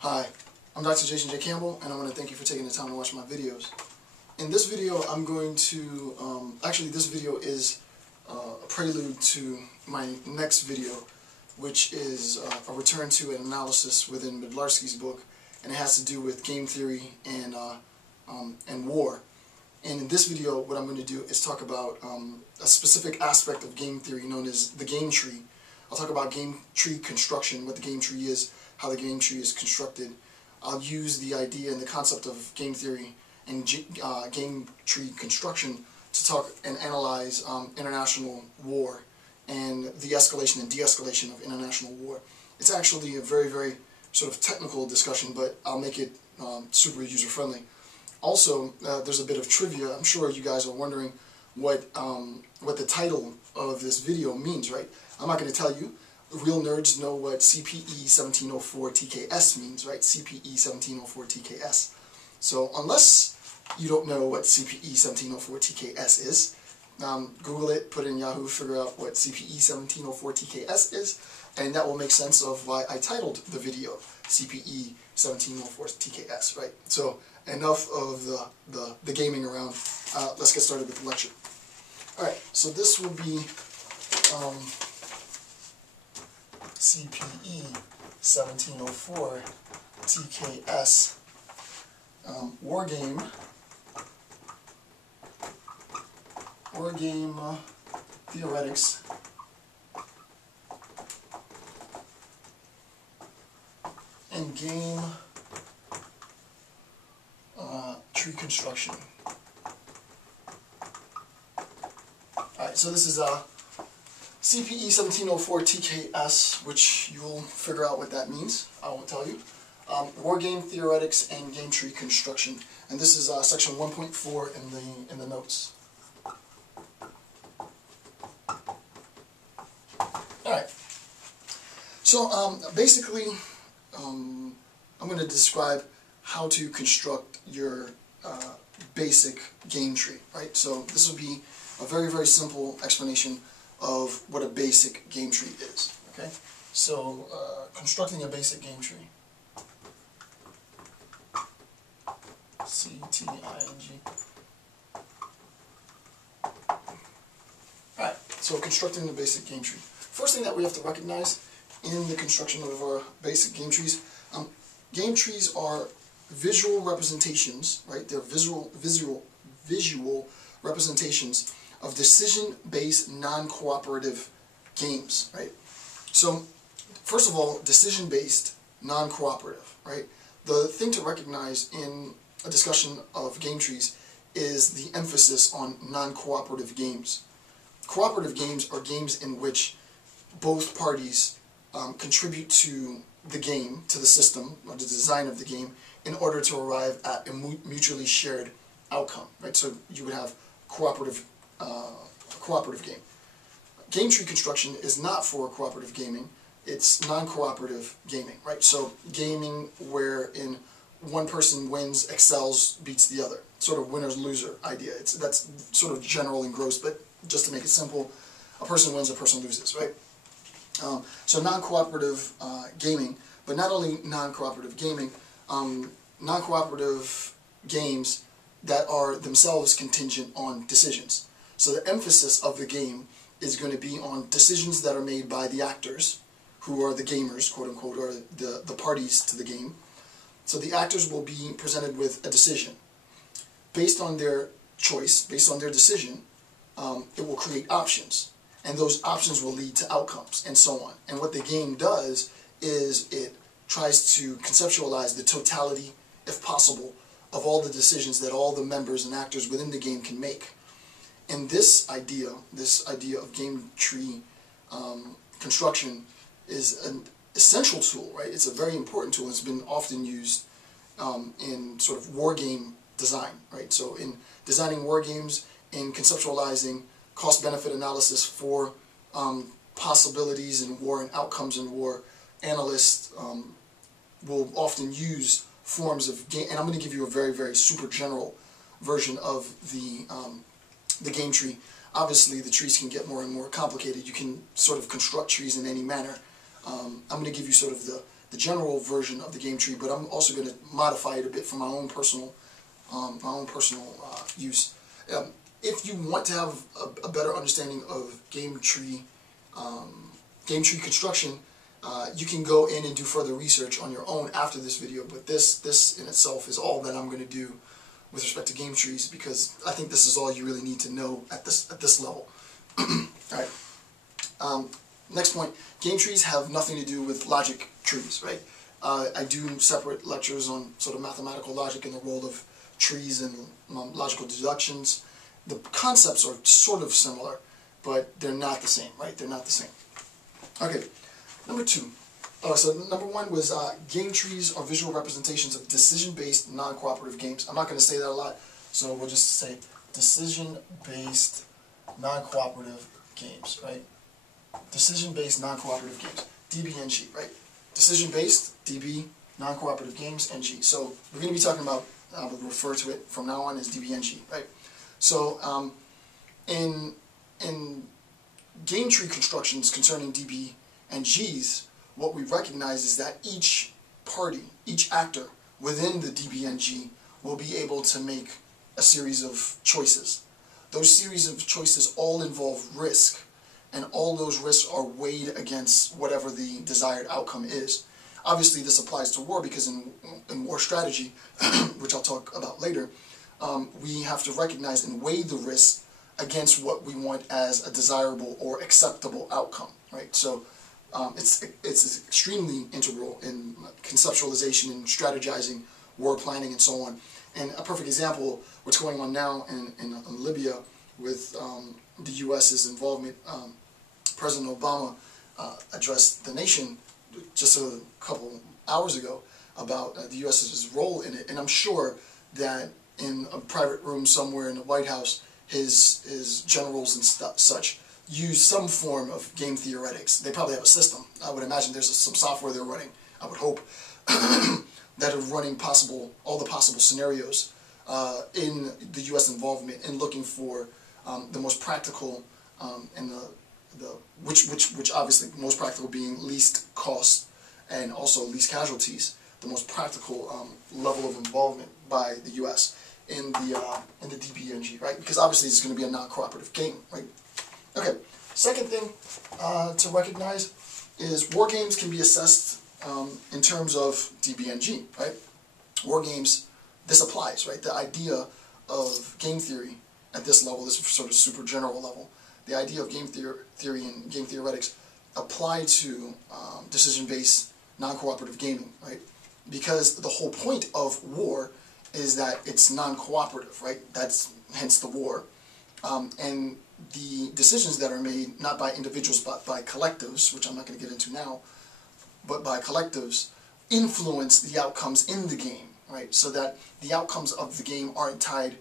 Hi, I'm Dr. Jason J. Campbell, and I want to thank you for taking the time to watch my videos. In this video, I'm going to, actually this video is a prelude to my next video, which is a return to an analysis within Midlarski's book, and it has to do with game theory and war. And in this video, what I'm going to do is talk about a specific aspect of game theory known as the game tree. I'll talk about game tree construction, what the game tree is, how the game tree is constructed. I'll use the idea and the concept of game theory and game tree construction to talk and analyze international war and the escalation and de-escalation of international war. It's actually a very, very sort of technical discussion, but I'll make it super user-friendly. Also, there's a bit of trivia. I'm sure you guys are wondering what the title of this video means, right? I'm not going to tell you. Real nerds know what CPE1704TKS means, right? CPE1704TKS. So unless you don't know what CPE1704TKS is, Google it, put it in Yahoo, figure out what CPE1704TKS is, and that will make sense of why I titled the video CPE1704TKS, right? So enough of the gaming around. Let's get started with the lecture. Alright, so this will be CPE1704TKS war game theoretics and game tree construction. Alright, so this is CPE1704TKS, which you'll figure out what that means. I won't tell you. War game theoretics and game tree construction, and this is section 1.4 in the notes. All right. So basically, I'm going to describe how to construct your basic game tree. Right. So this will be a very, very simple explanation of what a basic game tree is. Okay. So constructing a basic game tree. C-T-I-N-G. Alright, so constructing the basic game tree. First thing that we have to recognize in the construction of our basic game trees are visual representations, right? They're visual representations of decision-based non-cooperative games, right? So, first of all, decision-based non-cooperative, right? The thing to recognize in a discussion of game trees is the emphasis on non-cooperative games. Cooperative games are games in which both parties contribute to the game, to the system, or the design of the game, in order to arrive at a mutually shared outcome, right? So you would have a cooperative game. Game tree construction is not for cooperative gaming. It's non-cooperative gaming, right? So gaming wherein one person wins, excels, beats the other. Sort of winner's-loser idea. That's sort of general and gross, but just to make it simple, a person wins, a person loses, right? So non-cooperative gaming, but not only non-cooperative gaming, non-cooperative games that are themselves contingent on decisions. So the emphasis of the game is going to be on decisions that are made by the actors, who are the gamers, quote-unquote, or the parties to the game. So the actors will be presented with a decision. Based on their choice, based on their decision, it will create options. And those options will lead to outcomes, and so on. And what the game does is it tries to conceptualize the totality, if possible, of all the decisions that all the members and actors within the game can make. And this idea of game tree construction is an essential tool, right? It's a very important tool. It's been often used in sort of war game design, right? So in designing war games, in conceptualizing cost-benefit analysis for possibilities in war and outcomes in war, analysts will often use forms of game, and I'm going to give you a very, very super general version of the game tree. Obviously, the trees can get more and more complicated. You can sort of construct trees in any manner. I'm going to give you sort of the general version of the game tree, but I'm also going to modify it a bit for my own personal use. If you want to have a better understanding of game tree construction, you can go in and do further research on your own after this video. But this in itself is all that I'm going to do with respect to game trees, because I think this is all you really need to know at this level. All right. Next point: game trees have nothing to do with logic trees, right? I do separate lectures on sort of mathematical logic and the role of trees and logical deductions. The concepts are sort of similar, but they're not the same, right? They're not the same. Okay, number two. So number one was game trees are visual representations of decision-based non-cooperative games. I'm not going to say that a lot, so we'll just say decision-based non-cooperative games, right? Decision-based non-cooperative games, DBNG, right? Decision-based, DB, non-cooperative games, NG. So we're going to be talking about, we'll refer to it from now on as DBNG, right? So in game tree constructions concerning DB and Gs, what we recognize is that each party, each actor within the DBNG will be able to make a series of choices. Those series of choices all involve risk, and all those risks are weighed against whatever the desired outcome is. Obviously this applies to war, because in war strategy, which I'll talk about later, we have to recognize and weigh the risk against what we want as a desirable or acceptable outcome, right? So it's extremely integral in conceptualization and strategizing, war planning, and so on. And a perfect example, what's going on now in Libya with the U.S.'s involvement. President Obama addressed the nation just a couple hours ago about the U.S.'s role in it, and I'm sure that in a private room somewhere in the White House, his generals and such use some form of game theoretics. They probably have a system. I would imagine there's some software they're running, I would hope, that are running all the possible scenarios in the U.S. involvement in looking for the most practical and which obviously most practical being least cost and also least casualties, the most practical level of involvement by the U.S. in the DBNG, right? Because obviously it's going to be a non-cooperative game, right? Okay. Second thing to recognize is war games can be assessed in terms of DBNG, right? War games, this applies, right? The idea of game theory at this level, this sort of super general level, the idea of game theory and game theoretics apply to decision-based non-cooperative gaming, right? Because the whole point of war is that it's non-cooperative, right? That's hence the war. And the decisions that are made, not by individuals but by collectives, which I'm not going to get into now, but by collectives, influence the outcomes in the game, right? So that the outcomes of the game aren't tied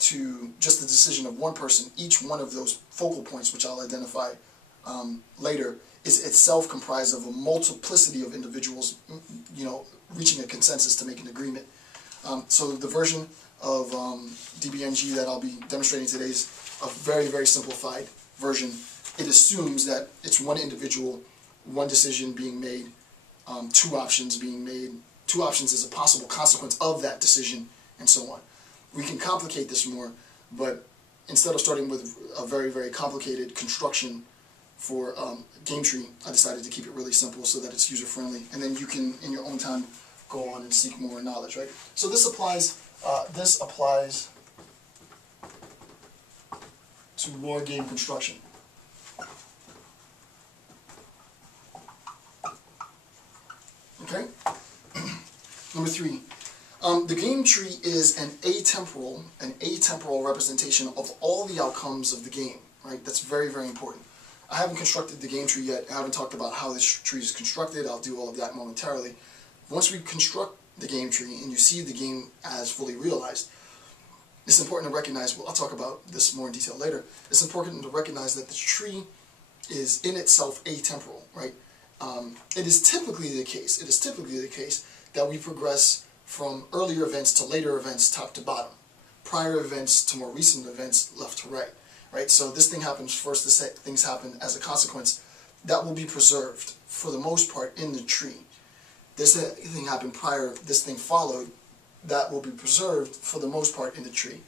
to just the decision of one person. Each one of those focal points, which I'll identify later, is itself comprised of a multiplicity of individuals, reaching a consensus to make an agreement. So the version of DBNG that I'll be demonstrating today is a very, very simplified version. It assumes that it's one individual, one decision being made, two options being made. Two options is a possible consequence of that decision, and so on. We can complicate this more, but instead of starting with a very, very complicated construction for game tree, I decided to keep it really simple so that it's user-friendly, and then you can, in your own time, go on and seek more knowledge, right? So this applies to war game construction. Okay? Number three. The game tree is an atemporal representation of all the outcomes of the game, right? That's very, very important. I haven't constructed the game tree yet. I haven't talked about how this tree is constructed. I'll do all of that momentarily. Once we construct the game tree and you see the game as fully realized, it's important to recognize, well, I'll talk about this more in detail later, it's important to recognize that the tree is in itself atemporal, right? It is typically the case that we progress from earlier events to later events, top to bottom, prior events to more recent events, left to right, right? So this thing happens first, things happen as a consequence. That will be preserved, for the most part, in the tree. this thing happened prior, this thing followed, that will be preserved for the most part in the tree.